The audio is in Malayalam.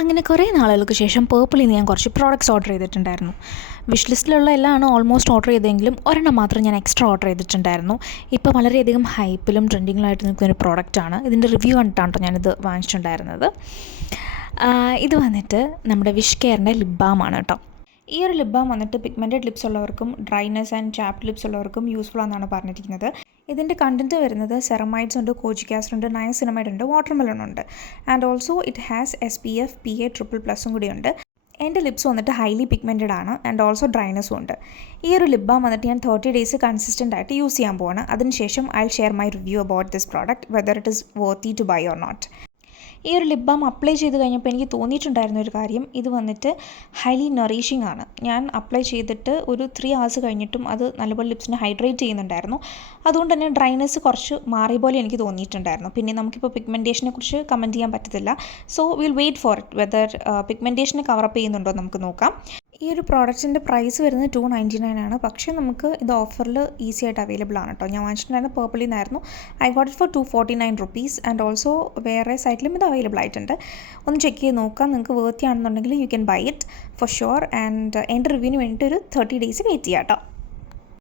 അങ്ങനെ കുറേ നാളുകൾക്ക് ശേഷം പേർപ്പിളിൽ നിന്ന് ഞാൻ കുറച്ച് പ്രോഡക്റ്റ്സ് ഓർഡർ ചെയ്തിട്ടുണ്ടായിരുന്നു. വിഷ് ലിസ്റ്റിലുള്ള എല്ലാമാണ് ഓൾമോസ്റ്റ് ഓർഡർ ചെയ്തെങ്കിലും ഒരെണ്ണം മാത്രം ഞാൻ എക്സ്ട്രാ ഓർഡർ ചെയ്തിട്ടുണ്ടായിരുന്നു. ഇപ്പോൾ വളരെയധികം ഹൈപ്പിലും ട്രെൻഡിങ്ങിലായിട്ട് നിൽക്കുന്ന ഒരു പ്രോഡക്റ്റാണ്. ഇതിൻ്റെ റിവ്യൂ കണ്ടിട്ടാണ് കേട്ടോ ഞാനിത് വാങ്ങിച്ചിട്ടുണ്ടായിരുന്നത്. ഇത് വന്നിട്ട് നമ്മുടെ വിഷ് കെയറിൻ്റെ ലിപ് ബാമാണ് കേട്ടോ. ഈ ഒരു ലിപ് ബാം വന്നിട്ട് പിഗ്മെൻറ്റഡ് ലിപ്സ് ഉള്ളവർക്കും ഡ്രൈനെസ് ആൻഡ് ചാപ്ഡ് ലിപ്സ് ഉള്ളവർക്കും യൂസ്ഫുൾ ആണെന്നാണ് പറഞ്ഞിരിക്കുന്നത്. ഇതിൻ്റെ കണ്ടൻറ്റ് വരുന്നത് സെറമൈഡ്സ് ഉണ്ട്, കോജിക് ആസിഡ് ഉണ്ട്, നയസിനമൈഡ് ഉണ്ട്, വാട്ടർമെലൺ ഉണ്ട്. And also it has SPF PA++ കൂടിയുണ്ട്. എൻ്റെ ലിപ്സ് വന്നിട്ട് ഹൈലി പിഗ്മെൻറ്റഡ് ആണ് ആൻഡ് ഓൾസോ ഡ്രൈനെസ്സും ഉണ്ട്. ഈ ഒരു ലിപ് ബാം വന്നിട്ട് ഞാൻ 30 ഡേയ്സ് കൺസിസ്റ്റൻ്റ് ആയിട്ട് യൂസ് ചെയ്യാൻ പോവാണ്. അതിനുശേഷം I share my review about this product whether it is worthy to buy or not. ഈ ഒരു ലിപ് ബാം അപ്ലൈ ചെയ്ത് കഴിഞ്ഞപ്പോൾ എനിക്ക് തോന്നിയിട്ടുണ്ടായിരുന്ന ഒരു കാര്യം, ഇത് വന്നിട്ട് ഹൈലി നറീഷിംഗ് ആണ്. ഞാൻ അപ്ലൈ ചെയ്തിട്ട് ഒരു 3 hours കഴിഞ്ഞിട്ടും അത് നല്ലപോലെ ലിപ്സിനെ ഹൈഡ്രേറ്റ് ചെയ്യുന്നുണ്ടായിരുന്നു. അതുകൊണ്ട് തന്നെ ഡ്രൈനെസ് കുറച്ച് മാറിയ പോലെ എനിക്ക് തോന്നിയിട്ടുണ്ടായിരുന്നു. പിന്നെ നമുക്കിപ്പോൾ പിഗ്മെൻറ്റേഷനെ കുറിച്ച് കമൻറ്റ് ചെയ്യാൻ പറ്റത്തില്ല. So will wait for it whether പിഗ്മെൻറ്റേഷനെ കവറപ്പ് ചെയ്യുന്നുണ്ടോ നമുക്ക് നോക്കാം. ഈ ഒരു പ്രോഡക്റ്റിൻ്റെ പ്രൈസ് വരുന്നത് 299 ആണ്. പക്ഷേ നമുക്ക് ഇത് ഓഫറിൽ ഈസി ആയിട്ട് അവൈലബിൾ ആണ് കേട്ടോ. ഞാൻ വാങ്ങിച്ചിട്ടുണ്ടായിരുന്ന പേർപ്പിളിൽ നിന്നായിരുന്നു. I got it for 249 rupees and also വേറെ സൈറ്റിലും ഇത് അവൈലബിൾ ആയിട്ടുണ്ട്. ഒന്ന് ചെക്ക് ചെയ്ത് നോക്കാം. നിങ്ങൾക്ക് വർത്തി ആണെന്നുണ്ടെങ്കിൽ you can buy it for sure. And എൻ്റെ റിവ്യൂവിന് വേണ്ടിയിട്ട് ഒരു 30 days വെയിറ്റ് ചെയ്യാം കേട്ടോ.